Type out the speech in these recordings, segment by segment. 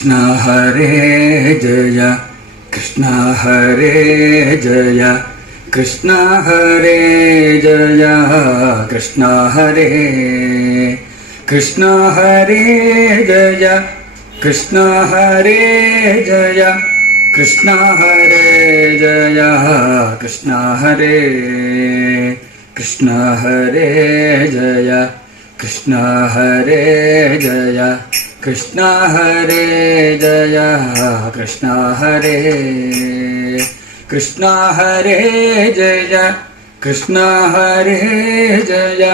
कृष्ण हरे जय कृष्ण हरे जय कृष्ण हरे जय कृष्ण हरे कृष्ण हरे जय कृष्ण हरे जय कृष्ण हरे जय कृष्ण हरे कृष्ण हरे जय कृष्ण हरे जय कृष्ण हरे जय कृष्ण हरे कृष्ण हरे जय कृष्ण हरे जय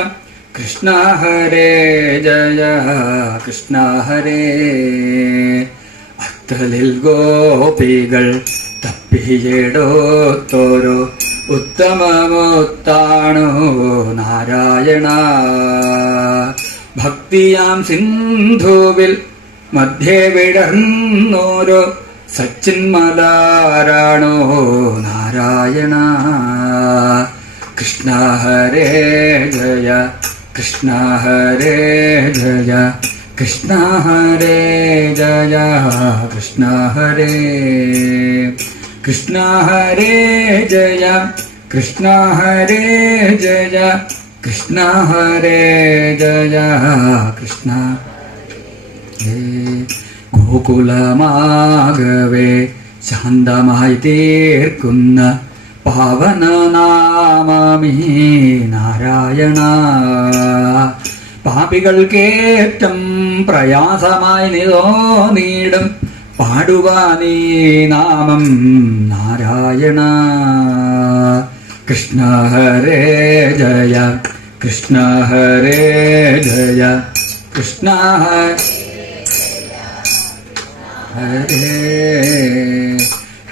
कृष्ण हरे जय कृष्ण हरे അത്തലിൽ ഗോപികൾ തപ്പിയെടുത്തോരോ ഉത്തമമുത്താണോ നാരായണ ഭക്തിയാം സിന്ധുവിൽ മധ്യേ വിടർന്നോരോ സച്ചിന്മലാരാണോ നാരായണ കൃഷ്ണ ഹരേ ജയ കൃഷ്ണ ഹരേ ജയ കൃഷ്ണ ഹരേ ജയ കൃഷ്ണ ഹരേ കൃഷ്ണ ഹരേ ജയ കൃഷ്ണ ഹരേ ജയ കൃഷ്ണ ഹരേ ജയ കൃഷ്ണ ഗോകുലമാകവേ ശാന്തമായി തീർക്കുന്ന പാവനനാമമീ നാരായണ പാപികൾക്കേറ്റം പ്രയാസമായി നിതോന്നിടും പാടുവാനീ നാമം നാരായണ കൃഷ്ണ ഹരേ ജയ കൃഷ്ണ ഹരേ ജയ കൃഷ്ണ ഹരേ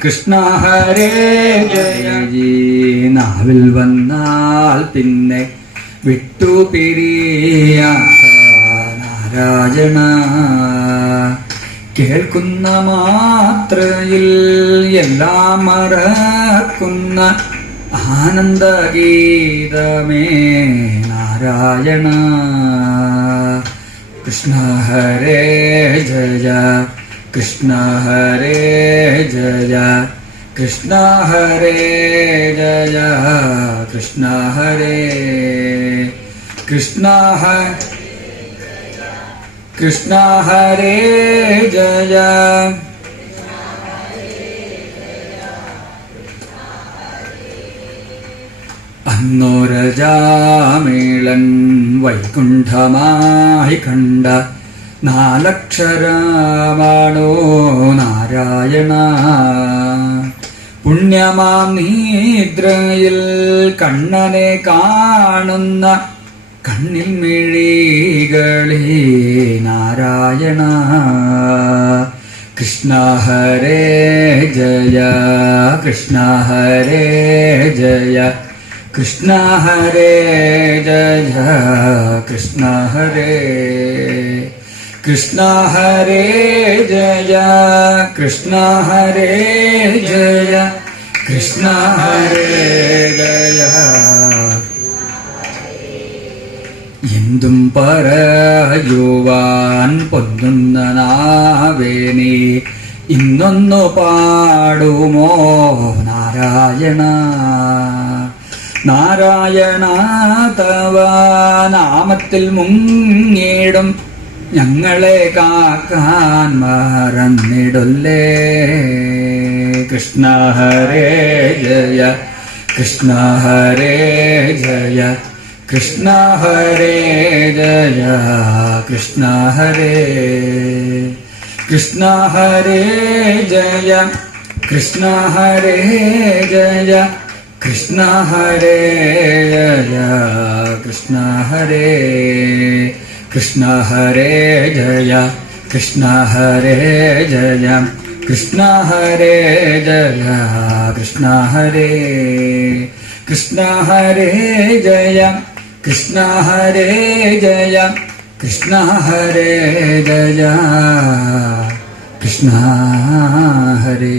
കൃഷ്ണ ഹരേ ജയ നാവിൽ വന്നാൽ പിന്നെ വിട്ടുപിരിയാത്ത നാരായണ കേൾക്കുന്ന മാത്രയിൽ എല്ലാം മറക്കുന്ന ആനന്ദഗീതമേ നാരായണ കൃഷ്ണ ഹരേ ജയ കൃഷ്ണ ഹരേ ജയ കൃഷ്ണ ഹരേ ജയ കൃഷ്ണ ഹരേ കൃഷ്ണ കൃഷ്ണ ഹരേ ജയ അന്നോരജാമേളൻ വൈകുണ്ഠമായി കണ്ട നാലക്ഷരമാണോ നാരായണ പുണ്യമാം നിദ്രയിൽ കണ്ണനെ കാണുന്ന കണ്ണിൽ മിഴികളേ നാരായണ കൃഷ്ണ ഹരേ ജയ കൃഷ്ണ ഹരേ ജയ കൃഷ്ണ ഹരേ ജയ കൃഷ്ണ ഹരേ കൃഷ്ണ ഹരേ ജയ കൃഷ്ണ ഹരേ ജയ കൃഷ്ണ ഹരേ ജയ എന്തും പറയുവാൻ പൊന്നുന്ന നാവേനി ഇന്നൊന്നു പാടുമോ നാരായണ നാരായണ തവ നാമത്തിൽ മുങ്ങിടും ഞങ്ങളെ കാക്കാൻ മറന്നിടല്ലേ കൃഷ്ണ ഹരേ ജയ കൃഷ്ണ ഹരേ ജയ കൃഷ്ണ ഹരേ ജയ കൃഷ്ണ ഹരേ കൃഷ്ണ ഹരേ ജയ കൃഷ്ണ ഹരേ ജയ കൃഷ്ണ ഹരേ ജയ കൃഷ്ണ ഹരേ കൃഷ്ണ ഹരേ ജയ കൃഷ്ണ ഹരേ ജയ കൃഷ്ണ ഹരേ ജയ കൃഷ്ണ ഹരേ കൃഷ്ണ ഹരേ ജയ കൃഷ്ണ ഹരേ ജയ കൃഷ്ണ ഹരേ ജയ കൃഷ്ണ ഹരേ